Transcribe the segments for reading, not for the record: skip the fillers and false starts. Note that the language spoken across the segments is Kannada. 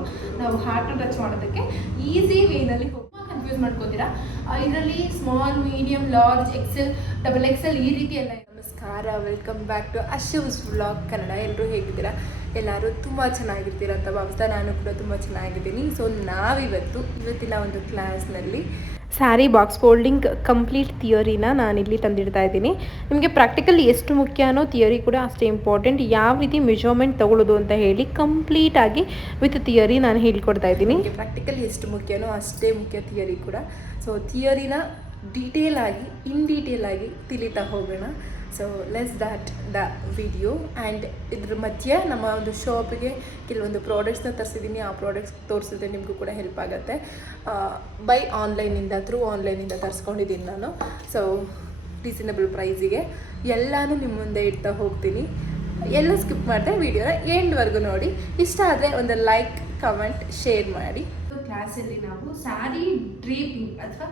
ಮಾಡಿದ್ರು ನಾವು ಹಾರ್ಟ್ನ ಟಚ್ ಮಾಡೋದಕ್ಕೆ ಈಸಿ ವೇನಲ್ಲಿ ಕನ್ಫ್ಯೂಸ್ ಮಾಡ್ಕೋತೀರಾ. ಇದರಲ್ಲಿ small, medium, large, XL, double XL ಈ ರೀತಿ ಎಲ್ಲ. ನಮಸ್ಕಾರ, welcome back to Ashu's vlog Kannada. ಎಲ್ಲರೂ ಹೇಗಿದ್ದೀರಾ? ಎಲ್ಲರೂ ತುಂಬ ಚೆನ್ನಾಗಿರ್ತೀರ ಅಂತ ಭಾವಿಸ್ತಾ ನಾನು ಕೂಡ ತುಂಬ ಚೆನ್ನಾಗಿದ್ದೀನಿ. ಸೊ ಇವತ್ತಿನ ಒಂದು ಕ್ಲಾಸ್ನಲ್ಲಿ ಸ್ಯಾರಿ ಬಾಕ್ಸ್ ಫೋಲ್ಡಿಂಗ್ ಕಂಪ್ಲೀಟ್ ಥಿಯರಿನ ನಾನಿಲ್ಲಿ ತಂದಿಡ್ತಾ ಇದ್ದೀನಿ. ನಿಮಗೆ ಪ್ರಾಕ್ಟಿಕಲ್ ಎಷ್ಟು ಮುಖ್ಯನೋ ಥಿಯರಿ ಕೂಡ ಅಷ್ಟೇ ಇಂಪಾರ್ಟೆಂಟ್. ಯಾವ ರೀತಿ ಮೆಜರ್ಮೆಂಟ್ ತೊಗೊಳ್ಳೋದು ಅಂತ ಹೇಳಿ ಕಂಪ್ಲೀಟಾಗಿ ವಿತ್ ಥಿಯರಿ ನಾನು ಹೇಳ್ಕೊಡ್ತಾ ಇದ್ದೀನಿ. ಪ್ರಾಕ್ಟಿಕಲ್ ಎಷ್ಟು ಮುಖ್ಯನೋ ಅಷ್ಟೇ ಮುಖ್ಯ ಥಿಯರಿ ಕೂಡ. ಸೊ ಥಿಯರಿನ ಇನ್ ಡೀಟೇಲ್ ಆಗಿ ತಿಳಿತಾ ಹೋಗೋಣ. So let's that the video. And ಇದ್ರ ಮಧ್ಯೆ ನಮ್ಮ ಒಂದು ಶಾಪಿಗೆ ಕೆಲವೊಂದು ಪ್ರಾಡಕ್ಟ್ಸ್ನ ತರಿಸಿದ್ದೀನಿ. ಆ ಪ್ರಾಡಕ್ಟ್ಸ್ ತೋರಿಸಿದ್ರೆ ನಿಮಗೂ ಕೂಡ ಹೆಲ್ಪ್ ಆಗುತ್ತೆ. ಥ್ರೂ ಆನ್ಲೈನಿಂದ ತರಿಸ್ಕೊಂಡಿದ್ದೀನಿ ನಾನು. ಸೊ ರೀಸನಬಲ್ ಪ್ರೈಸಿಗೆ ಎಲ್ಲನೂ ನಿಮ್ಮ ಮುಂದೆ ಇಡ್ತಾ ಹೋಗ್ತೀನಿ. ಎಲ್ಲೂ ಸ್ಕಿಪ್ ಮಾಡಿದೆ, ವಿಡಿಯೋನ ಎಂಡ್ವರೆಗೂ ನೋಡಿ. ಇಷ್ಟ ಆದರೆ ಒಂದು ಲೈಕ್, ಕಮೆಂಟ್, ಶೇರ್ ಮಾಡಿ. ಕ್ಲಾಸಲ್ಲಿ ನಾವು ಸ್ಯಾರಿ ಡ್ರೇಪಿಂಗ್ ಅಥವಾ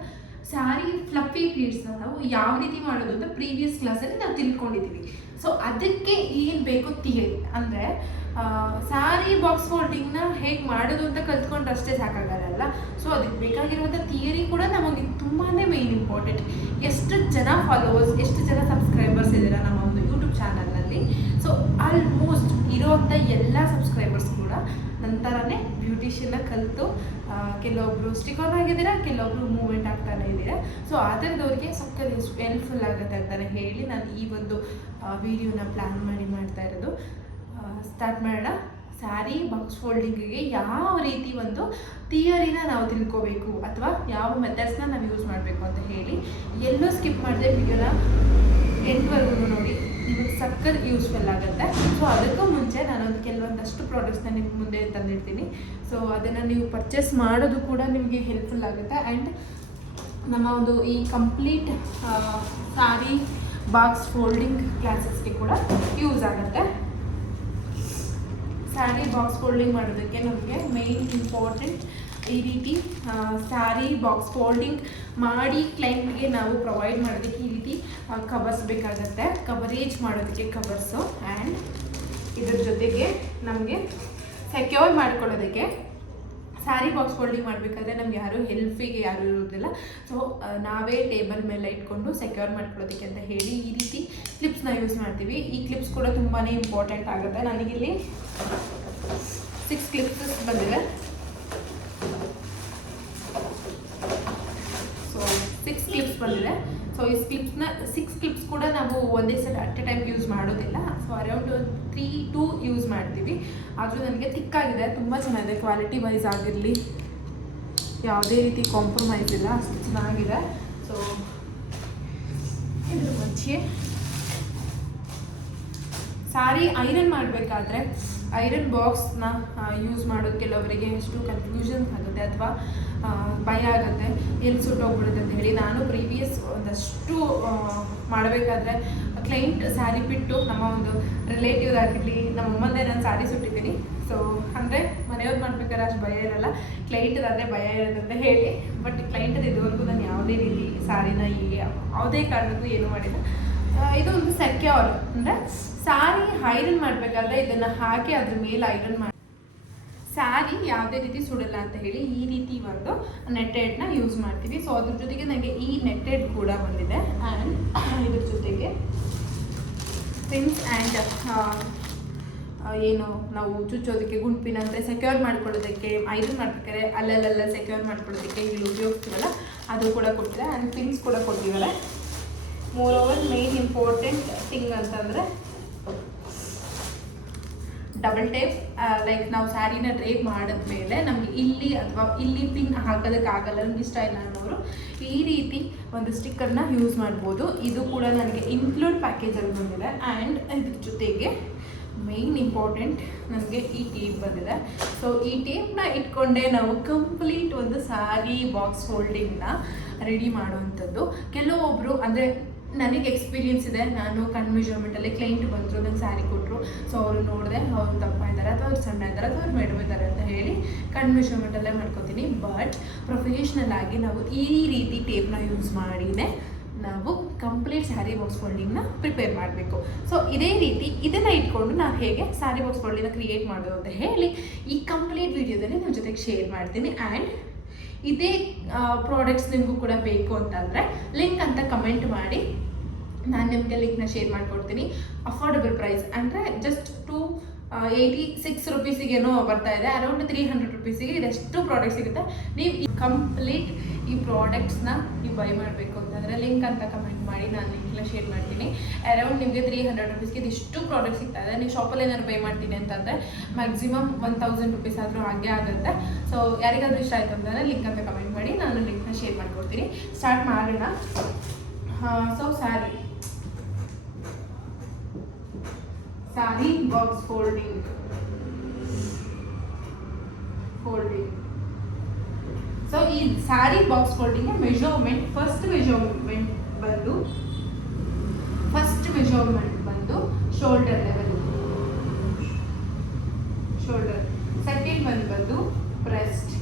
ಸ್ಯಾರಿ ಫ್ಲಫಿ ಪ್ಲೀಟ್ಸ್ನ ನಾವು ಯಾವ ರೀತಿ ಮಾಡೋದು ಅಂತ ಪ್ರೀವಿಯಸ್ ಕ್ಲಾಸಲ್ಲಿ ನಾವು ತಿಳ್ಕೊಂಡಿದ್ದೀವಿ. ಸೊ ಅದಕ್ಕೆ ಏನು ಬೇಕು ಥಿಯರಿ ಅಂದರೆ ಸ್ಯಾರಿ ಬಾಕ್ಸ್ ಫೋಲ್ಡಿಂಗ್ನ ಹೇಗೆ ಮಾಡೋದು ಅಂತ ಕಲ್ತ್ಕೊಂಡ್ರೆ ಅಷ್ಟೇ ಸಾಕಾಗಲ್ಲ. ಸೊ ಅದಕ್ಕೆ ಬೇಕಾಗಿರುವಂಥ ಥಿಯರಿ ಕೂಡ ನಮಗೆ ತುಂಬಾ ಮೇನ್ ಇಂಪಾರ್ಟೆಂಟ್. ಎಷ್ಟು ಜನ ಫಾಲೋವರ್ಸ್, ಎಷ್ಟು ಜನ ಸಬ್ಸ್ಕ್ರೈಬರ್ಸ್ ಇದ್ದೀರಾ ನಮ್ಮ ಒಂದು ಯೂಟ್ಯೂಬ್ ಚಾನಲ್ನಲ್ಲಿ. ಸೊ ಆಲ್ಮೋಸ್ಟ್ ಇರೋವಂಥ ಎಲ್ಲ ಸಬ್ಸ್ಕ್ರೈಬರ್ಸ್ ಕೂಡ ನಂತರನೇ ಬ್ಯೂಟಿಷಿಯನ್ನ ಕಲಿತು ಕೆಲವೊಬ್ರು ಸ್ಟಿಕರ್ ಆಗಿದ್ದೀರಾ, ಕೆಲವೊಬ್ರು ಮೂವ್ಮೆಂಟ್ ಆಗ್ತಾನೆ ಇದ್ದೀರಾ. ಸೊ ಆ ಥರದವ್ರಿಗೆ ಸಕ್ಕರೆ ಹೆಲ್ಪ್ಫುಲ್ ಆಗುತ್ತೆ ಅಂತಾನೆ ಹೇಳಿ ನಾನು ಈ ಒಂದು ವಿಡಿಯೋನ ಪ್ಲ್ಯಾನ್ ಮಾಡ್ತಾ ಇರೋದು. ಸ್ಟಾರ್ಟ್ ಮಾಡೋಣ. ಸ್ಯಾರಿ ಬಾಕ್ಸ್ ಫೋಲ್ಡಿಂಗಿಗೆ ಯಾವ ರೀತಿ ಒಂದು ಥಿಯರಿನ ನಾವು ತಿಳ್ಕೋಬೇಕು ಅಥವಾ ಯಾವ ಮೆಥಡ್ಸ್ನ ನಾವು ಯೂಸ್ ಮಾಡಬೇಕು ಅಂತ ಹೇಳಿ ಎಲ್ಲೂ ಸ್ಕಿಪ್ ಮಾಡಿದೆ ವಿಡಿಯೋನ ಎಂಟ್ವರೆಗೂ ನೋಡಿ. ನಿಮಗೆ ಸಕ್ಕರ್ ಯೂಸ್ಫುಲ್ ಆಗುತ್ತೆ. ಸೊ ಅದಕ್ಕೂ ಮುಂಚೆ ನಾನೊಂದು ಕೆಲವೊಂದಷ್ಟು ಪ್ರಾಡಕ್ಟ್ಸ್ನ ನಿಮ್ಮ ಮುಂದೆ ತಂದಿರ್ತೀನಿ. ಸೊ ಅದನ್ನು ನೀವು ಪರ್ಚೇಸ್ ಮಾಡೋದು ಕೂಡ ನಿಮಗೆ ಹೆಲ್ಪ್ಫುಲ್ ಆಗುತ್ತೆ. ಆ್ಯಂಡ್ ನಮ್ಮ ಒಂದು ಈ ಕಂಪ್ಲೀಟ್ ಸ್ಯಾರಿ ಬಾಕ್ಸ್ ಫೋಲ್ಡಿಂಗ್ ಕ್ಲಾಸಸ್ಗೆ ಕೂಡ ಯೂಸ್ ಆಗುತ್ತೆ. ಸ್ಯಾರಿ ಬಾಕ್ಸ್ ಫೋಲ್ಡಿಂಗ್ ಮಾಡೋದಕ್ಕೆ ನಮಗೆ ಮೇನ್ ಇಂಪಾರ್ಟೆಂಟ್ ಈ ರೀತಿ ಸ್ಯಾರಿ ಬಾಕ್ಸ್ ಫೋಲ್ಡಿಂಗ್ ಮಾಡಿ ಕ್ಲೈಂಟ್ಗೆ ನಾವು ಪ್ರೊವೈಡ್ ಮಾಡೋದಕ್ಕೆ ಈ ರೀತಿ ಕವರ್ಸ್ ಬೇಕಾಗುತ್ತೆ, ಕವರೇಜ್ ಮಾಡೋದಕ್ಕೆ ಕವರ್ಸು. ಆ್ಯಂಡ್ ಇದ್ರ ಜೊತೆಗೆ ನಮಗೆ ಸೆಕ್ಯೂರ್ ಮಾಡ್ಕೊಳ್ಳೋದಕ್ಕೆ ಸ್ಯಾರಿ ಬಾಕ್ಸ್ ಫೋಲ್ಡಿಂಗ್ ಮಾಡಬೇಕಾದ್ರೆ ನಮ್ಗೆ ಯಾರು ಹೆಲ್ಪಿಗೆ ಯಾರು ಇರೋದಿಲ್ಲ. ಸೊ ನಾವೇ ಟೇಬಲ್ ಮೇಲೆ ಇಟ್ಕೊಂಡು ಸೆಕ್ಯೂರ್ ಮಾಡ್ಕೊಳ್ಳೋದಕ್ಕೆ ಅಂತ ಹೇಳಿ ಈ ರೀತಿ ಕ್ಲಿಪ್ಸ್ನ ಯೂಸ್ ಮಾಡ್ತೀವಿ. ಈ ಕ್ಲಿಪ್ಸ್ ಕೂಡ ತುಂಬಾ ಇಂಪಾರ್ಟೆಂಟ್ ಆಗುತ್ತೆ. ನನಗಿಲ್ಲಿ 6 ಕ್ಲಿಪ್ಸ್ ಬಂದಿದೆ. ಸೊ 6 ಕ್ಲಿಪ್ಸ್ ಬಂದಿದೆ. ಸೊ ಈ 6 ಕ್ಲಿಪ್ಸ್ ಕೂಡ ನಾವು ಒಂದೇ ಸಲ ಅಟ್ ಎ ಟೈಮ್ ಯೂಸ್ ಮಾಡೋದಿಲ್ಲ. ಸೊ ಅರೌಂಡ್ 3-2 ಯೂಸ್ ಮಾಡ್ತೀವಿ. ಆದರೂ ನನಗೆ ತಿಕ್ಕಾಗಿದೆ, ತುಂಬ ಚೆನ್ನಾಗಿದೆ. ಕ್ವಾಲಿಟಿ ವೈಸ್ ಆಗಿರಲಿ ಯಾವುದೇ ರೀತಿ ಕಾಂಪ್ರಮೈಸ್ ಇಲ್ಲ, ಅಷ್ಟು ಚೆನ್ನಾಗಿದೆ. ಸೊ ಇದ್ರ ಮಧ್ಯೆ ಸ್ಯಾರಿ ಐರನ್ ಮಾಡಬೇಕಾದ್ರೆ ಐರನ್ ಬಾಕ್ಸ್ನ ಯೂಸ್ ಮಾಡೋದು ಕೆಲವರಿಗೆ ಎಷ್ಟು ಕನ್ಫ್ಯೂಷನ್ ಆಗುತ್ತೆ ಅಥವಾ ಭಯ ಆಗುತ್ತೆ, ಎಲ್ಲಿ ಸುಟ್ಟೋಗ್ಬಿಡುತ್ತೆ ಅಂತ ಹೇಳಿ. ನಾನು ಪ್ರೀವಿಯಸ್ ಒಂದಷ್ಟು ಮಾಡಬೇಕಾದ್ರೆ ಕ್ಲೈಂಟ್ ಸ್ಯಾರಿ ಬಿಟ್ಟು ನಮ್ಮ ಒಂದು ರಿಲೇಟಿವ್ ಆಗಿರಲಿ, ನಮ್ಮ ಅಮ್ಮಂದೇ ನಾನು ಸ್ಯಾರಿ ಸುಟ್ಟಿದ್ದೀನಿ. ಸೊ ಅಂದರೆ ಮನೆಯವ್ರು ಮಾಡ್ಬೇಕಾದ್ರೆ ಅಷ್ಟು ಭಯ ಇರಲ್ಲ, ಕ್ಲೈಂಟ್ದಾದರೆ ಭಯ ಇರುತ್ತೆ ಅಂತ ಹೇಳಿ. ಬಟ್ ಕ್ಲೈಂಟದ ಇದುವರೆಗೂ ನಾನು ಯಾವುದೇ ರೀತಿ ಸ್ಯಾರಿನ ಯಾವುದೇ ಕಾರಣಕ್ಕೂ ಏನೂ ಮಾಡಿಲ್ಲ. ಇದು ಒಂದು ಸೆಕ್ಯೂರ್ ಅಂದರೆ ಸ್ಯಾರಿ ಐರನ್ ಮಾಡಬೇಕಾದ್ರೆ ಇದನ್ನು ಹಾಕಿ ಅದ್ರ ಮೇಲೆ ಐರನ್ ಮಾಡಿ ಸ್ಯಾರಿ ಯಾವುದೇ ರೀತಿ ಸುಡಲ್ಲ ಅಂತ ಹೇಳಿ ಈ ರೀತಿ ಒಂದು ನೆಟ್ಟೆಡ್ನ ಯೂಸ್ ಮಾಡ್ತೀವಿ. ಸೊ ಅದ್ರ ಜೊತೆಗೆ ನನಗೆ ಈ ನೆಟ್ಟೆಡ್ ಕೂಡ ಬಂದಿದೆ. ಆ್ಯಂಡ್ ಇದ್ರ ಜೊತೆಗೆ ಪಿನ್ಸ್ ಆ್ಯಂಡ್ ಏನು ನಾವು ಚುಚ್ಚೋದಕ್ಕೆ ಗುಂಪಿನಂತೆ ಸೆಕ್ಯೂರ್ ಮಾಡ್ಕೊಳ್ಳೋದಕ್ಕೆ, ಐರನ್ ಮಾಡ್ಬೇಕಾದ್ರೆ ಅಲ್ಲಲ್ಲೆಲ್ಲ ಸೆಕ್ಯೂರ್ ಮಾಡ್ಕೊಳ್ಳೋದಕ್ಕೆ ಇಲ್ಲಿ ಉಪಯೋಗಿಸ್ತೀವಲ್ಲ ಅದು ಕೂಡ ಕೊಟ್ಟಿದೆ. ಆ್ಯಂಡ್ ಪಿನ್ಸ್ ಕೂಡ ಕೊಟ್ಟಿದ್ದಾರೆ. ಮೋರೋವರ್ ಮೇನ್ ಇಂಪಾರ್ಟೆಂಟ್ ಥಿಂಗ್ ಅಂತಂದರೆ ಡಬಲ್ ಟೇಪ್. ಲೈಕ್ ನಾವು ಸ್ಯಾರಿನ ಡ್ರೇಪ್ ಮಾಡಿದ್ಮೇಲೆ ನಮಗೆ ಇಲ್ಲಿ ಪಿನ್ ಹಾಕೋದಕ್ಕಾಗಲ್ಲ, ನಮ್ಗೆ ಇಷ್ಟ ಇಲ್ಲ ಅನ್ನೋರು ಈ ರೀತಿ ಒಂದು ಸ್ಟಿಕ್ಕರ್ನ ಯೂಸ್ ಮಾಡ್ಬೋದು. ಇದು ಕೂಡ ನನಗೆ ಇನ್ಕ್ಲೂಡ್ ಪ್ಯಾಕೇಜಲ್ಲಿ ಬಂದಿದೆ. ಆ್ಯಂಡ್ ಇದ್ರ ಜೊತೆಗೆ ಮೇನ್ ಇಂಪಾರ್ಟೆಂಟ್ ನನಗೆ ಈ ಟೇಪ್ ಬಂದಿದೆ. ಸೊ ಈ ಟೇಪ್ನ ಇಟ್ಕೊಂಡೇ ನಾವು ಕಂಪ್ಲೀಟ್ ಒಂದು ಸ್ಯಾರಿ ಬಾಕ್ಸ್ ಫೋಲ್ಡಿಂಗ್ನ ರೆಡಿ ಮಾಡುವಂಥದ್ದು. ಕೆಲವೊಬ್ಬರು ಅಂದರೆ ನನಗೆ ಎಕ್ಸ್ಪೀರಿಯನ್ಸ್ ಇದೆ. ನಾನು ಕಣ್ ಮೆಜರ್ಮೆಂಟಲ್ಲಿ ಕ್ಲೈಂಟ್ ಬಂದರು, ನಂಗೆ ಸ್ಯಾರಿ ಕೊಟ್ಟರು. ಸೊ ಅವರು ನೋಡಿದೆ ಅವ್ರು ದಪ್ಪ ಇದ್ದಾರೆ ಅಥವಾ ಅವ್ರು ಸಣ್ಣ ಇದ್ದಾರೆ ಅಥವಾ ಅವ್ರು ಮೇಡಮ್ ಇದ್ದಾರೆ ಅಂತ ಹೇಳಿ ಕಣ್ ಮೆಜರ್ಮೆಂಟಲ್ಲೇ ಮಾಡ್ಕೊತೀನಿ. ಬಟ್ ಪ್ರೊಫೆಷ್ನಲ್ ಆಗಿ ನಾವು ಈ ರೀತಿ ಟೇಪ್ನ ಯೂಸ್ ಮಾಡಿನೇ ನಾವು ಕಂಪ್ಲೀಟ್ ಸ್ಯಾರಿ ಬಾಕ್ಸ್ ಫೋಲ್ಡಿಂಗ್ನ ಪ್ರಿಪೇರ್ ಮಾಡಬೇಕು. ಸೊ ಇದೇ ರೀತಿ ಇದನ್ನು ಇಟ್ಕೊಂಡು ನಾವು ಹೇಗೆ ಸ್ಯಾರಿ ಬಾಕ್ಸ್ ಫೋಲ್ಡಿಂಗ್ನ ಕ್ರಿಯೇಟ್ ಮಾಡೋದು ಅಂತ ಹೇಳಿ ಈ ಕಂಪ್ಲೀಟ್ ವಿಡಿಯೋದಲ್ಲಿ ನಿಮ್ಮ ಜೊತೆಗೆ ಶೇರ್ ಮಾಡ್ತೀನಿ. ಆ್ಯಂಡ್ ಇದೇ ಪ್ರಾಡಕ್ಟ್ಸ್ ನಿಮಗೂ ಕೂಡ ಬೇಕು ಅಂತಂದರೆ ಲಿಂಕ್ ಅಂತ ಕಮೆಂಟ್ ಮಾಡಿ, ನಾನು ನಿಮಗೆ ಲಿಂಕ್ನ ಶೇರ್ ಮಾಡಿಕೊಡ್ತೀನಿ. ಅಫೋರ್ಡಬಲ್ ಪ್ರೈಸ್ ಅಂದರೆ ಜಸ್ಟ್ 286 ರುಪೀಸಿಗೇನೋ ಬರ್ತಾ ಇದೆ, ಅರೌಂಡ್ 300 ರುಪೀಸಿಗೆ ಇದೆಷ್ಟು ಪ್ರಾಡಕ್ಟ್ ಸಿಗುತ್ತೆ. ನೀವು ಕಂಪ್ಲೀಟ್ ಈ ಪ್ರಾಡಕ್ಟ್ಸ್ನ ನೀವು ಬೈ ಮಾಡಬೇಕು ಅಂತಂದರೆ ಲಿಂಕ್ ಅಂತ ಕಮೆಂಟ್ ಮಾಡಿ, ನಾನು ಲಿಂಕ್ನ ಶೇರ್ ಮಾಡ್ತೀನಿ. ಅರೌಂಡ್ ನಿಮಗೆ 300 ರುಪೀಸ್ಗೆ ಇದಿಷ್ಟು ಪ್ರಾಡಕ್ಟ್ ಸಿಗ್ತಾ ಇದೆ. ನೀವು ಶಾಪಲ್ಲಿ ಏನಾದ್ರು ಬೈ ಮಾಡ್ತೀನಿ ಅಂತಂದರೆ ಮ್ಯಾಕ್ಸಿಮಮ್ 1000 ರುಪೀಸ್ ಆದರೂ ಹಾಗೆ ಆಗುತ್ತೆ. ಸೊ ಯಾರಿಗಾದ್ರೂ ಇಷ್ಟ ಆಯಿತು ಅಂತಂದರೆ ಲಿಂಕ್ ಅಂತ ಕಮೆಂಟ್ ಮಾಡಿ, ನಾನು ಲಿಂಕ್ನ ಶೇರ್ ಮಾಡಿಕೊಡ್ತೀನಿ. ಸ್ಟಾರ್ಟ್ ಮಾಡೋಣ. So sari box folding. So ಈ sari box folding measurement first measurement ಬಂದು ಶೋಲ್ಡರ್ ಲೆವೆಲ್, ಸೆಕೆಂಡ್ ಬಂದು ಬ್ರೆಸ್ಟ್,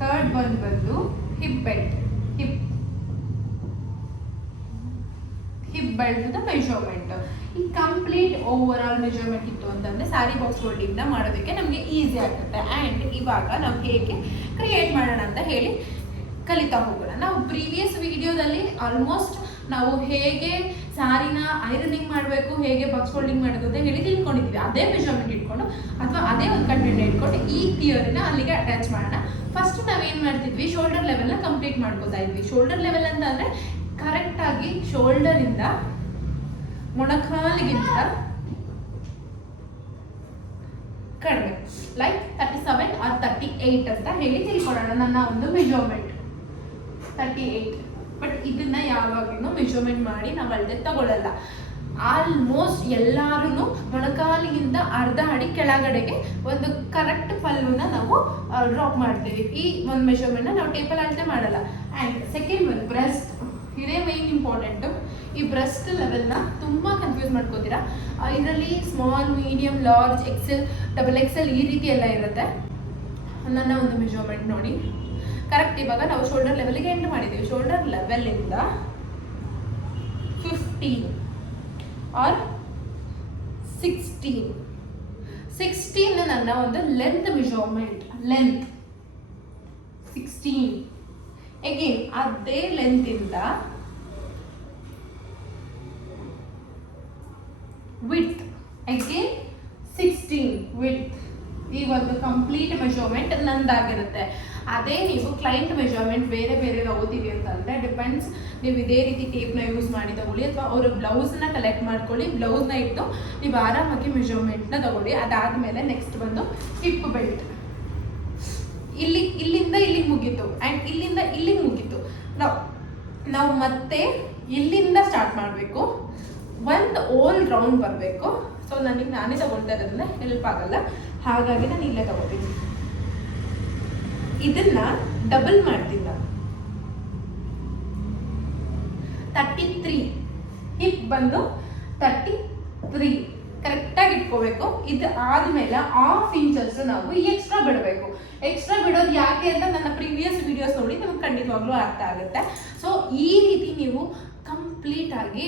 ಥರ್ಡ್ ಬಂದು hip belt, hip belt measurement. ಈ ಕಂಪ್ಲೀಟ್ ಓವರ್ ಆಲ್ ಮೆಜರ್ಮೆಂಟ್ ಇತ್ತು ಅಂತಂದರೆ ಸ್ಯಾರಿ ಬಾಕ್ಸ್ ಫೋಲ್ಡಿಂಗ್ನ ಮಾಡೋದಕ್ಕೆ ನಮಗೆ ಈಸಿ ಆಗುತ್ತೆ. ಆ್ಯಂಡ್ ಇವಾಗ ನಾವು ಹೇಗೆ ಕ್ರಿಯೇಟ್ ಮಾಡೋಣ ಅಂತ ಹೇಳಿ ಕಲಿತಾ ಹೋಗೋಣ. ನಾವು ಪ್ರೀವಿಯಸ್ ವಿಡಿಯೋದಲ್ಲಿ ಆಲ್ಮೋಸ್ಟ್ ನಾವು ಹೇಗೆ ಸ್ಯಾರಿನ ಐರನಿಂಗ್ ಮಾಡಬೇಕು, ಹೇಗೆ ಬಾಕ್ಸ್ ಫೋಲ್ಡಿಂಗ್ ಮಾಡೋದು ಅಂತ ಹೇಳಿ ತಿಳ್ಕೊಂಡಿದ್ದೀವಿ. ಅದೇ ಮೆಜರ್ಮೆಂಟ್ ಇಟ್ಕೊಂಡು ಅಥವಾ ಅದೇ ಒಂದು ಕಂಟೆಂಟ್ ಇಟ್ಕೊಂಡು ಈ ಥಿಯರಿನ ಅಲ್ಲಿಗೆ ಅಟ್ಯಾಚ್ ಮಾಡೋಣ. ಫಸ್ಟ್ ನಾವೇನು ಮಾಡ್ತಿದ್ವಿ, ಶೋಲ್ಡರ್ ಲೆವೆಲ್ನ ಕಂಪ್ಲೀಟ್ ಮಾಡ್ಕೋತಾ ಇದ್ವಿ. ಶೋಲ್ಡರ್ ಲೆವೆಲ್ ಅಂತ ಅಂದರೆ ಕರೆಕ್ಟಾಗಿ ಶೋಲ್ಡರಿಂದ ಮೊಣಕಾಲಿಗಿಂತ ಕಡಿಮೆ, ಲೈಕ್ 37 ಆರ್ 38 ಅಂತ ಹೇಳಿ ತಿಳ್ಕೊಳ್ಳೋಣ. ನನ್ನ ಒಂದು ಮೆಜರ್ಮೆಂಟ್ 38. ಬಟ್ ಇದನ್ನ ಯಾವಾಗಲೂ ಮೆಜರ್ಮೆಂಟ್ ಮಾಡಿ ನಾವು ಅಳತೆ ತಗೊಳ್ಳಲ್ಲ. ಆಲ್ಮೋಸ್ಟ್ ಎಲ್ಲರೂ ಮೊಣಕಾಲಿಗಿಂತ ಅರ್ಧ ಅಡಿ ಕೆಳಗಡೆಗೆ ಒಂದು ಕರೆಕ್ಟ್ ಪಲ್ಲುನ ನಾವು ಡ್ರಾಪ್ ಮಾಡ್ತೀವಿ. ಈ ಒಂದು ಮೆಜರ್ಮೆಂಟ್ನ ನಾವು ಟೇಪಲ್ಲಿ ಅಳತೆ ಮಾಡಲ್ಲ. ಆ್ಯಂಡ್ ಸೆಕೆಂಡ್ ಒಂದು ಬ್ರೆಸ್ಟ್, ಇದೇ ಮೇನ್ ಇಂಪಾರ್ಟೆಂಟು. ಈ ಬ್ರೆಸ್ಟ್ ಲೆವೆಲ್ನ ತುಂಬ ಕನ್ಫ್ಯೂಸ್ ಮಾಡ್ಕೋತೀರಾ. ಇದರಲ್ಲಿ small, medium, large, XL, XXL ಈ ರೀತಿ ಎಲ್ಲ ಇರುತ್ತೆ. ನನ್ನ ಒಂದು ಮೆಜರ್ಮೆಂಟ್ ನೋಡಿ ಕರೆಕ್ಟ್. ಇವಾಗ ನಾವು ಶೋಲ್ಡರ್ ಲೆವೆಲ್ಗೆ ಎಂಡ್ ಮಾಡಿದ್ದೀವಿ. ಶೋಲ್ಡರ್ ಲೆವೆಲಿಂದ 15 ಆರ್ 16 ನನ್ನ ಒಂದು ಲೆಂತ್ ಮೆಜರ್ಮೆಂಟ್, ಲೆಂತ್ 16. ಅಗೇನ್ ಅದೇ ಲೆಂತಿಂದ ವಿಡ್ತ್, ಅಗೇನ್ 16 ವಿಡ್ತ್. ಈ ಒಂದು ಕಂಪ್ಲೀಟ್ ಮೆಜರ್ಮೆಂಟ್ ನಂದಾಗಿರುತ್ತೆ. ಅದೇ ನೀವು ಕ್ಲೈಂಟ್ ಮೆಜರ್ಮೆಂಟ್ ಬೇರೆ ತಗೋತೀವಿ ಅಂತಂದರೆ ಡಿಪೆಂಡ್ಸ್, ನೀವು ಇದೇ ರೀತಿ ಟೇಪ್ನ ಯೂಸ್ ಮಾಡಿ ತಗೊಳ್ಳಿ ಅಥವಾ ಅವರು ಬ್ಲೌಸ್ನ ಕಲೆಕ್ಟ್ ಮಾಡ್ಕೊಳ್ಳಿ. ಬ್ಲೌಸ್ನ ಇಟ್ಟು ನೀವು ಆರಾಮಾಗಿ ಮೆಜರ್ಮೆಂಟ್ನ ತಗೊಳ್ಳಿ. ಅದಾದಮೇಲೆ ನೆಕ್ಸ್ಟ್ ಬಂದು ಹಿಪ್ ಬೆಲ್ಟ್. ಇಲ್ಲಿಂದ ಇಲ್ಲಿಗೆ ಮುಗೀತು ಆ್ಯಂಡ್ ಇಲ್ಲಿಂದ ಇಲ್ಲಿಗೆ ಮುಗೀತು. ನಾವು ಮತ್ತೆ ಇಲ್ಲಿಂದ ಸ್ಟಾರ್ಟ್ ಮಾಡಬೇಕು. ಒಂದು ಓಲ್ ರೌಂಡ್ ಬರಬೇಕು. ಸೊ ನನಗೆ ನಾನೇ ತಗೊಳ್ತಾ ಇರೋದ್ರಿಂದ ಹೆಲ್ಪ್ ಆಗಲ್ಲ, ಹಾಗಾಗಿ ನಾನು ಇಲ್ಲೇ ತಗೋತೀನಿ. ಇದನ್ನ ಡಬಲ್ ಮಾಡ್ತೀನಿ ನಾನು. 33 ಹಿಪ್ ಬಂದು 33 ಕರೆಕ್ಟಾಗಿ ಇಟ್ಕೋಬೇಕು. ಇದು ಆದಮೇಲೆ 1/2 ಇಂಚಸ್ ನಾವು ಎಕ್ಸ್ಟ್ರಾ ಬಿಡಬೇಕು. ಎಕ್ಸ್ಟ್ರಾ ಬಿಡೋದು ಯಾಕೆ ಅಂತ ನನ್ನ ಪ್ರೀವಿಯಸ್ ವಿಡಿಯೋಸ್ ನೋಡಿ ನಿಮ್ಗೆ ಖಂಡಿತವಾಗ್ಲೂ ಅರ್ಥ ಆಗುತ್ತೆ. ಸೊ ಈ ರೀತಿ ನೀವು ಕಂಪ್ಲೀಟ್ ಆಗಿ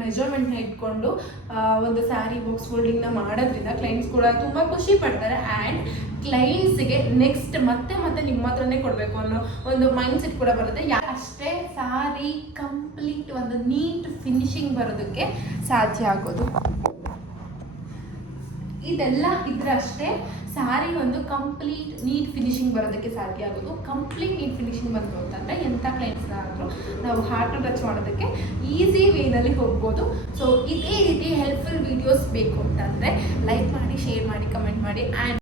ಮೆಜರ್ಮೆಂಟ್ನ ಇಟ್ಕೊಂಡು ಒಂದು ಸ್ಯಾರಿ ಬಾಕ್ಸ್ ಫೋಲ್ಡಿಂಗ್ನ ಮಾಡೋದ್ರಿಂದ ಕ್ಲೈಂಟ್ಸ್ ಕೂಡ ತುಂಬ ಖುಷಿ ಪಡ್ತಾರೆ. ಆ್ಯಂಡ್ ಕ್ಲೈಂಟ್ಸ್ಗೆ ನೆಕ್ಸ್ಟ್ ಮತ್ತೆ ನಿಮ್ಮ ಹತ್ರನೇ ಕೊಡಬೇಕು ಅನ್ನೋ ಒಂದು ಮೈಂಡ್ ಸೆಟ್ ಕೂಡ ಬರುತ್ತೆ. ಅಷ್ಟೇ ಸ್ಯಾರಿ ಕಂಪ್ಲೀಟ್ ಒಂದು ನೀಟ್ ಫಿನಿಶಿಂಗ್ ಬರೋದಕ್ಕೆ ಸಾಧ್ಯ ಆಗೋದು. ಇದೆಲ್ಲ ಇದ್ರಷ್ಟೇ ಸ್ಯಾರಿ ಒಂದು ಕಂಪ್ಲೀಟ್ ನೀಟ್ ಫಿನಿಶಿಂಗ್ ಬರೋದಕ್ಕೆ ಸಾಧ್ಯ ಆಗೋದು. ಕಂಪ್ಲೀಟ್ ನೀಟ್ ಫಿನಿಶಿಂಗ್ ಬಂತು ಅಂತಂದರೆ ಎಂಥ ಕ್ಲೈಂಟ್ಸ್ಗಾದರೂ ನಾವು ಹಾರ್ಟ್ ಟಚ್ ಮಾಡೋದಕ್ಕೆ ಈಸಿ ವೇನಲ್ಲಿ ಹೋಗ್ಬೋದು. ಸೊ ಇದೇ ರೀತಿ ಹೆಲ್ಪ್ಫುಲ್ ವೀಡಿಯೋಸ್ ಬೇಕು ಅಂತಂದರೆ ಲೈಕ್ ಮಾಡಿ, ಶೇರ್ ಮಾಡಿ, ಕಮೆಂಟ್ ಮಾಡಿ. ಆ್ಯಂಡ್